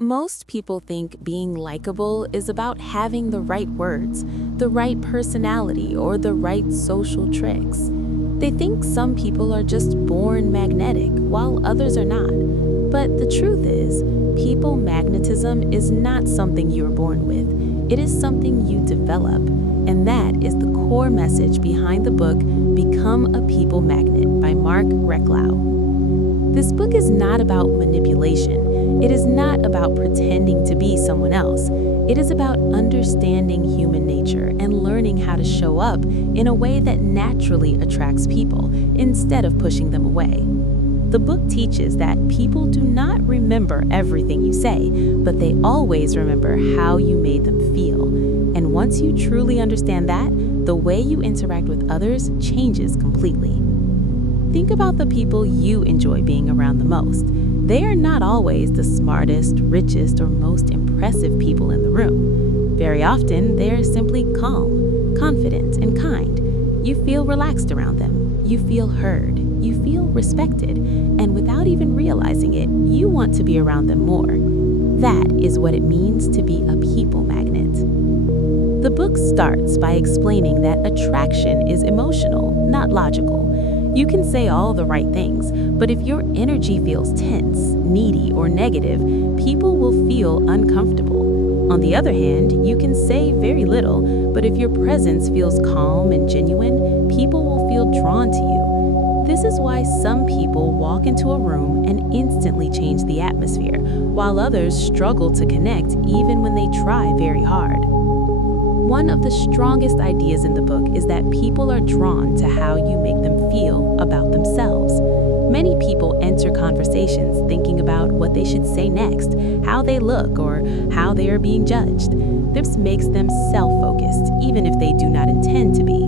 Most people think being likable is about having the right words, the right personality, or the right social tricks. They think some people are just born magnetic, while others are not. But the truth is, people magnetism is not something you're born with. It is something you develop. And that is the core message behind the book, Become a People Magnet by Marc Reklau. This book is not about manipulation. It is not about pretending to be someone else. It is about understanding human nature and learning how to show up in a way that naturally attracts people instead of pushing them away. The book teaches that people do not remember everything you say, but they always remember how you made them feel. And once you truly understand that, the way you interact with others changes completely. Think about the people you enjoy being around the most. They are not always the smartest, richest, or most impressive people in the room. Very often, they are simply calm, confident, and kind. You feel relaxed around them. You feel heard. You feel respected. And without even realizing it, you want to be around them more. That is what it means to be a people magnet. The book starts by explaining that attraction is emotional, not logical. You can say all the right things, but if your energy feels tense, needy, or negative, people will feel uncomfortable. On the other hand, you can say very little, but if your presence feels calm and genuine, people will feel drawn to you. This is why some people walk into a room and instantly change the atmosphere, while others struggle to connect even when they try very hard. One of the strongest ideas in the book is that people are drawn to how you make them feel about themselves. Many people enter conversations thinking about what they should say next, how they look, or how they are being judged. This makes them self-focused, even if they do not intend to be.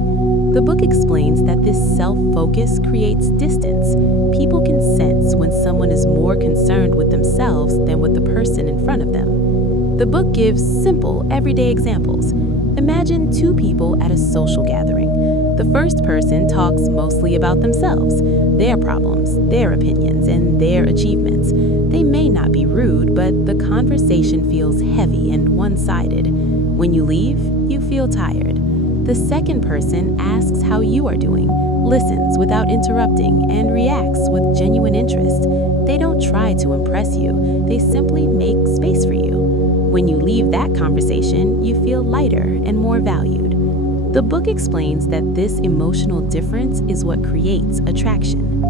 The book explains that this self-focus creates distance. People can sense when someone is more concerned with themselves than with the person in front of them. The book gives simple, everyday examples. Imagine two people at a social gathering. The first person talks mostly about themselves, their problems, their opinions, and their achievements. They may not be rude, but the conversation feels heavy and one-sided. When you leave, you feel tired. The second person asks how you are doing, listens without interrupting, and reacts with genuine interest. They don't try to impress you, they simply make space for you. When you leave that conversation, you feel lighter and more valued. The book explains that this emotional difference is what creates attraction.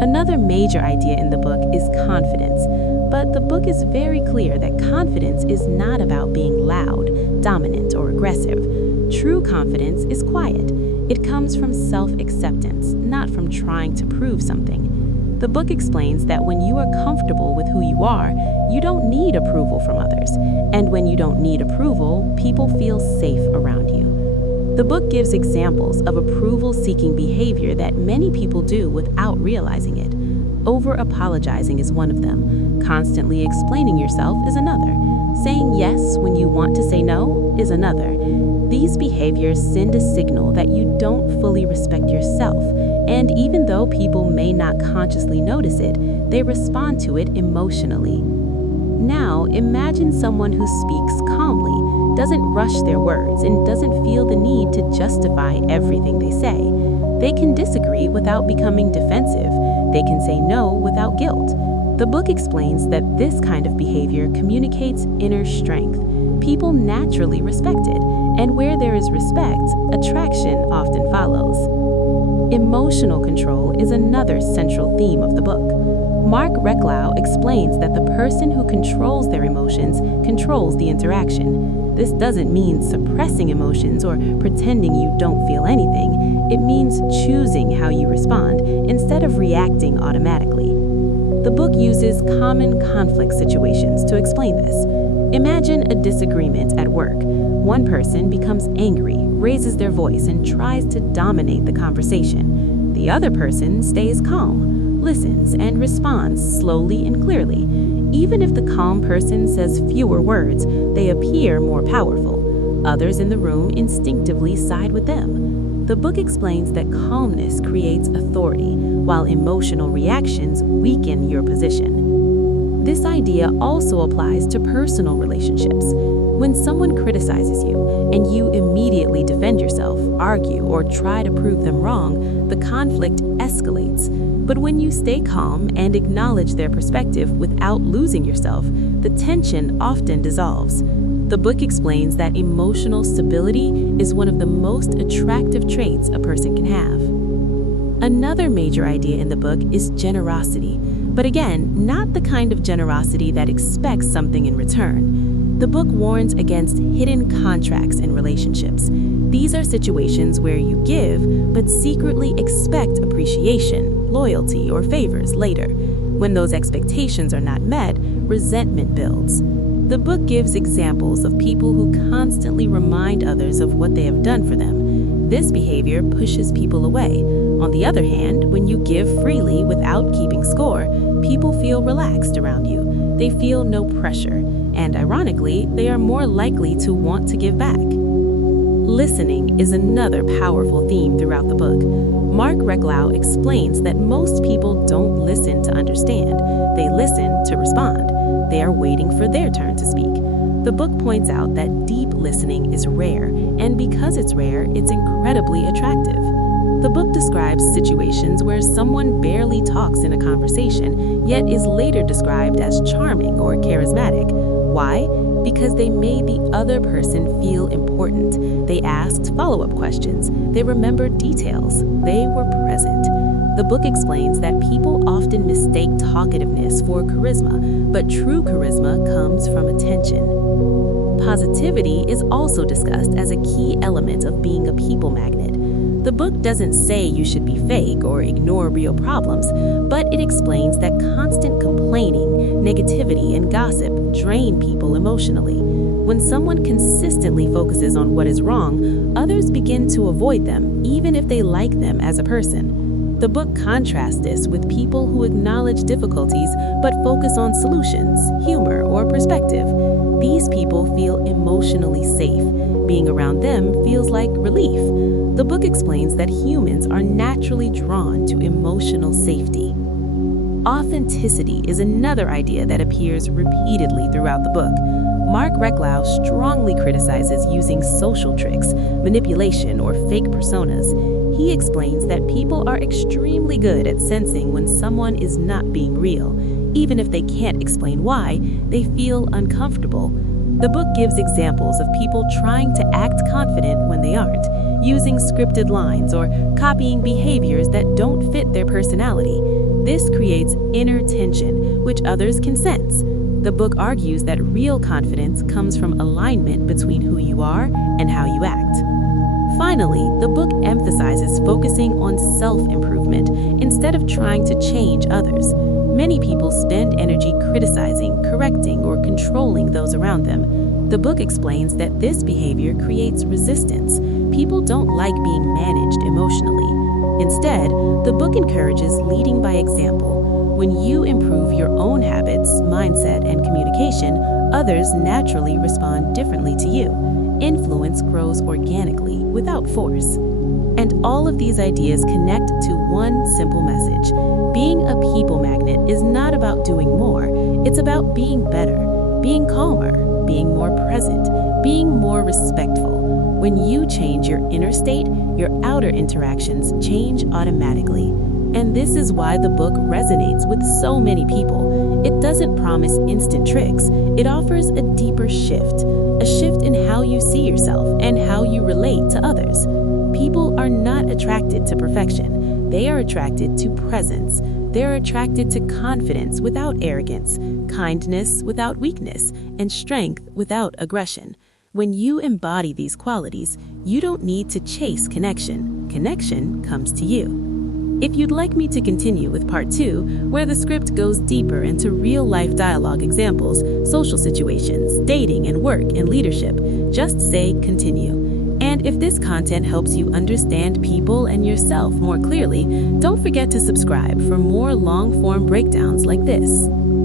Another major idea in the book is confidence, but the book is very clear that confidence is not about being loud, dominant, or aggressive. True confidence is quiet. It comes from self-acceptance, not from trying to prove something. The book explains that when you are comfortable with who you are, you don't need approval from others. And when you don't need approval, people feel safe around you. The book gives examples of approval-seeking behavior that many people do without realizing it. Over-apologizing is one of them. Constantly explaining yourself is another. Saying yes when you want to say no is another. These behaviors send a signal that you don't fully respect yourself, and even though people may not consciously notice it, they respond to it emotionally. Now, imagine someone who speaks calmly, doesn't rush their words, and doesn't feel the need to justify everything they say. They can disagree without becoming defensive. They can say no without guilt. The book explains that this kind of behavior communicates inner strength. People naturally respect it, and where there is respect, attraction often follows. Emotional control is another central theme of the book. Marc Reklau explains that the person who controls their emotions controls the interaction. This doesn't mean suppressing emotions or pretending you don't feel anything. It means choosing how you respond instead of reacting automatically. The book uses common conflict situations to explain this. Imagine a disagreement at work. One person becomes angry, raises their voice, and tries to dominate the conversation. The other person stays calm, listens, and responds slowly and clearly. Even if the calm person says fewer words, they appear more powerful. Others in the room instinctively side with them. The book explains that calmness creates authority, while emotional reactions weaken your position. This idea also applies to personal relationships. When someone criticizes you and you immediately defend yourself, argue, or try to prove them wrong, the conflict escalates. But when you stay calm and acknowledge their perspective without losing yourself, the tension often dissolves. The book explains that emotional stability is one of the most attractive traits a person can have. Another major idea in the book is generosity, but again, not the kind of generosity that expects something in return. The book warns against hidden contracts in relationships. These are situations where you give, but secretly expect appreciation, loyalty, or favors later. When those expectations are not met, resentment builds. The book gives examples of people who constantly remind others of what they have done for them. This behavior pushes people away. On the other hand, when you give freely without keeping score, people feel relaxed around you. They feel no pressure, and ironically, they are more likely to want to give back. Listening is another powerful theme throughout the book. Marc Reklau explains that most people don't listen to understand. They listen to respond. They are waiting for their turn to speak. The book points out that deep listening is rare, and because it's rare, it's incredibly attractive. The book describes situations where someone barely talks in a conversation, yet is later described as charming or charismatic. Why? Because they made the other person feel important. They asked follow-up questions. They remembered details. They were present. The book explains that people often mistake talkativeness for charisma, but true charisma comes from attention. Positivity is also discussed as a key element of being a people magnet. The book doesn't say you should be fake or ignore real problems, but it explains that constant complaining, negativity, and gossip drain people emotionally. When someone consistently focuses on what is wrong, others begin to avoid them, even if they like them as a person. The book contrasts this with people who acknowledge difficulties but focus on solutions, humor, or perspective. These people feel emotionally safe. Being around them feels like relief. The book explains that humans are naturally drawn to emotional safety. Authenticity is another idea that appears repeatedly throughout the book. Marc Reklau strongly criticizes using social tricks, manipulation, or fake personas. He explains that people are extremely good at sensing when someone is not being real. Even if they can't explain why, they feel uncomfortable. The book gives examples of people trying to act confident when they aren't, using scripted lines or copying behaviors that don't fit their personality. This creates inner tension, which others can sense. The book argues that real confidence comes from alignment between who you are and how you act. Finally, the book emphasizes focusing on self-improvement instead of trying to change others. Many people spend energy criticizing, correcting, or controlling those around them. The book explains that this behavior creates resistance. People don't like being managed emotionally. Instead, the book encourages leading by example. When you improve your own habits, mindset, and communication, others naturally respond differently to you. Influence grows organically, without force. And all of these ideas connect to one simple message. Being a people magnet is not about doing more. It's about being better, being calmer, being more present, being more respectful. When you change your inner state, your outer interactions change automatically. And this is why the book resonates with so many people. It doesn't promise instant tricks. It offers a deeper shift, a shift in how you see yourself and how you relate to others. People are not attracted to perfection. They are attracted to presence. They're attracted to confidence without arrogance, kindness without weakness, and strength without aggression. When you embody these qualities, you don't need to chase connection. Connection comes to you. If you'd like me to continue with part 2, where the script goes deeper into real-life dialogue examples, social situations, dating and work and leadership, just say continue. And if this content helps you understand people and yourself more clearly, don't forget to subscribe for more long-form breakdowns like this.